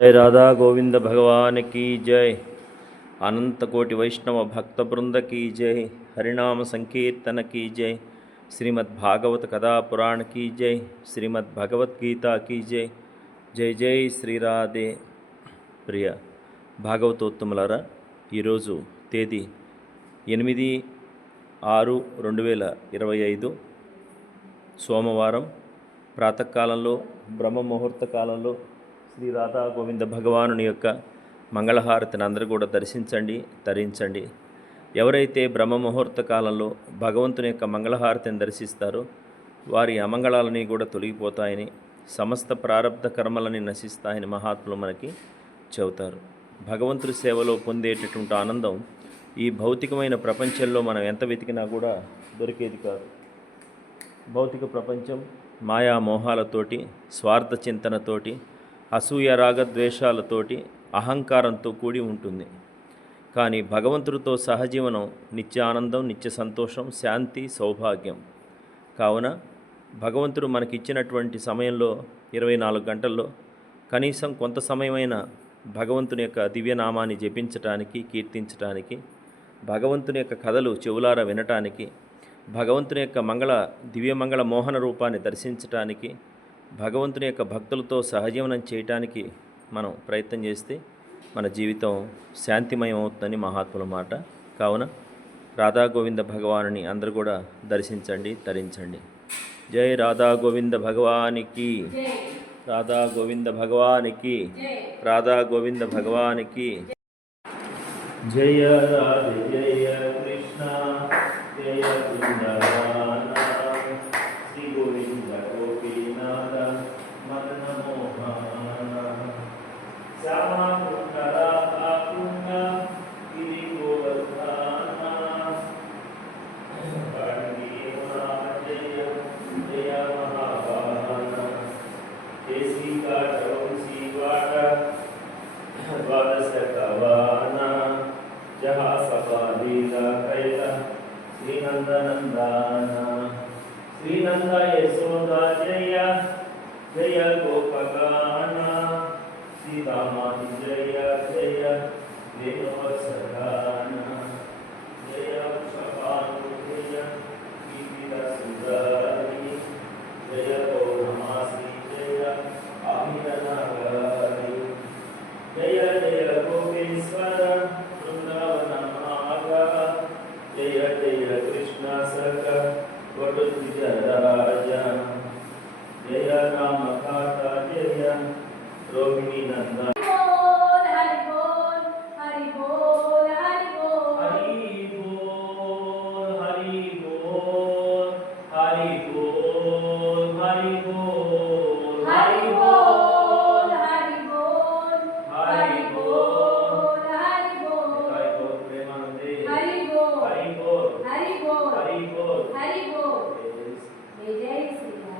जय राधा गोविंद भगवान की जय। अनंत कोटि वैष्णव भक्त वृंद की जय। हरिनाम संकीर्तन की जय। श्रीमद् भागवत कथा पुराण की जय। श्रीमद् भगवत गीता की जय। जय जय श्री राधे। प्रिय భాగవతోత్తములారా, ఈరోజు తేదీ 8/6/2025 సోమవారం ప్రాతకాలంలో బ్రహ్మ ముహూర్త కాలంలో శ్రీ రాధా గోవింద భగవానుని యొక్క మంగళహారతిని అందరూ కూడా దర్శించండి, తరించండి. ఎవరైతే బ్రహ్మ ముహూర్త కాలంలో భగవంతుని యొక్క మంగళహారతిని దర్శిస్తారో వారి అమంగళాలని కూడా తొలగిపోతాయని, సమస్త ప్రారబ్ధ కర్మలని నశిస్తాయని మహాత్ములు మనకి చెబుతారు. భగవంతుడి సేవలో పొందేటటువంటి ఆనందం ఈ భౌతికమైన ప్రపంచంలో మనం ఎంత వెతికినా కూడా దొరికేది కాదు. భౌతిక ప్రపంచం మాయా మోహాలతోటి, స్వార్థ చింతనతోటి, అసూయ రాగద్వేషాలతోటి, అహంకారంతో కూడి ఉంటుంది. కానీ భగవంతుడితో సహజీవనం నిత్య ఆనందం, నిత్య సంతోషం, శాంతి, సౌభాగ్యం. కావున భగవంతుడు మనకిచ్చినటువంటి సమయంలో 24 గంటల్లో కనీసం కొంత సమయమైన భగవంతుని యొక్క దివ్యనామాన్ని జపించటానికి, కీర్తించటానికి, భగవంతుని యొక్క కథలు చెవులారా వినటానికి, భగవంతుని యొక్క దివ్యమంగళ మోహన రూపాన్ని దర్శించటానికి, భగవంతుని యొక్క భక్తులతో సహజీవనం చేయటానికి మనం ప్రయత్నం చేస్తే మన జీవితం శాంతిమయం అవుతుందని మహాత్ముల మాట. కావున రాధా గోవింద భగవానుని అందరూ కూడా దర్శించండి, తరించండి. జై రాధా గోవింద భగవానికి, రాధా గోవింద భగవానికి, రాధా గోవింద భగవానికి. జయ రాధే జయ కృష్ణ జయ బృందావన శ్రీ గోవింద గోపీనాథ మదన మోహన శ్యామా కుండలా కాకుండ గిరి గోవర్ధన జయ జయ మహావాహన కేసీ కాటవంశీ వాట ద్వాదశ కవాన జహా సపాలీలా కైల శ్రీనందనందాన శ్రీనంద యశోద జయ జయ గోపగాన సీతామాతి జయ జయ వేణువత్సగాన జయ వృషభాను జయ గీతిక సుందరి జయ పౌర్ణమాసి జయ ఆహిరనగరి జయ జయ గోపేశ్వర బృందావన మాగ జయ జయ కృష్ణ సఖ వటుద్విజ రాజ జయ రామ కాత జయ రోహిణి నంద. హరి బోల్ హరి బోల్ హరి బోల్ హరి బోల్ హరి బోల్ హరి బోల్ హరి బోల్ హరి బోల్ హరి బోల్ హరి బోల్ హరి బోల్ ప్రేమానందే హరి బోల్ హరి బోల్ హరి బోల్ హరి బోల్ హరి బోల్. జై జై శ్రీ రామ.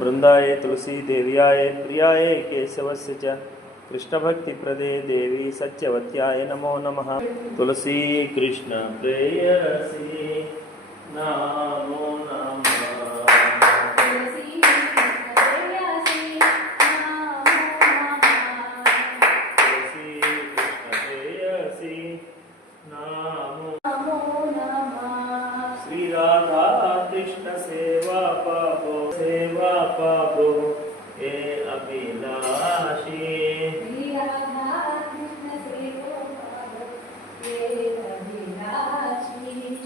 बृंदाये तुलसी देव्याय प्रियाय केशवस्य च कृष्णभक्तिप्रदे देवी सत्यवत्याय नमो नमः. तुलसी कृष्ण प्रेयसी नमो नमः. श्री राधा कृष्ण सेवा पापो ए अभिलाषी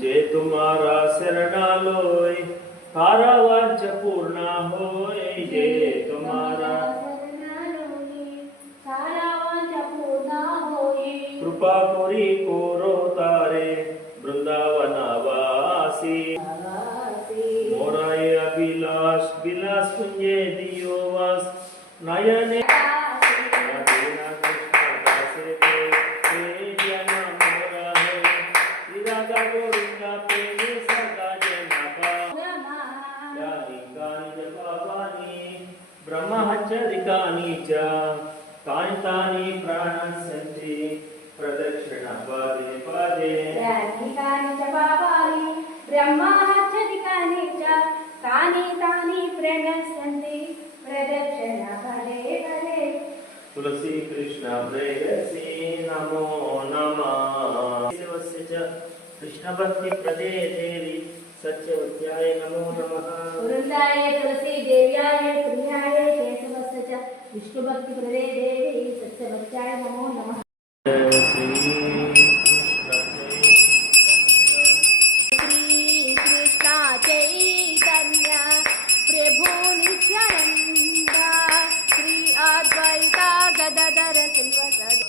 जे तुम्हारा शरणालोय तारा वांछ पूर्ण होय. जे तुम्हारा कृपा कोरी कोरो तारे वृंदावनवासी मोराय अभिलाष विलास कुंजे दियो वास नयने ब्रह्महत्यधिकानि च तानि तानि प्राणसन्ति प्रदक्षिण पादे पादे ब्रह्महत्यधिकानि च तानि तानि प्रणश्यन्ति प्रदक्षिणा भरे भरे। तुलसी कृष्ण प्रेयसी नमो नमः। शिवस्य च कृष्ण भक्ति प्रदे देवी सत्यवत्याय नमो नमः। वृंदाय तुलसी देव्याय पुण्याय केशवस्य च विष्णु भक्ति प्रदे देवी सत्यवत्याय नमो नमः। श्री कृष्ण चैतन्य प्रभु नित्यानंद श्री अद्वैता गदाधर श्रीवासादि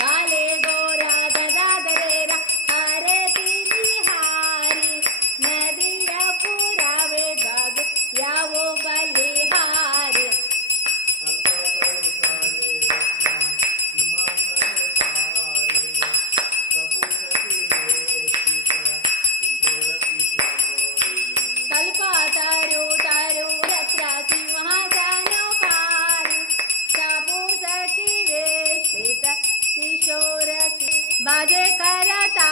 बाले गौरा गदाधरेरा हरे तिहारी नदिया पुरावे बाग यावो बलिहारी। कल्पतरु तरु रत्र सिंहासनोपारि सपूत की वेष्टित किशोर की बाजे करता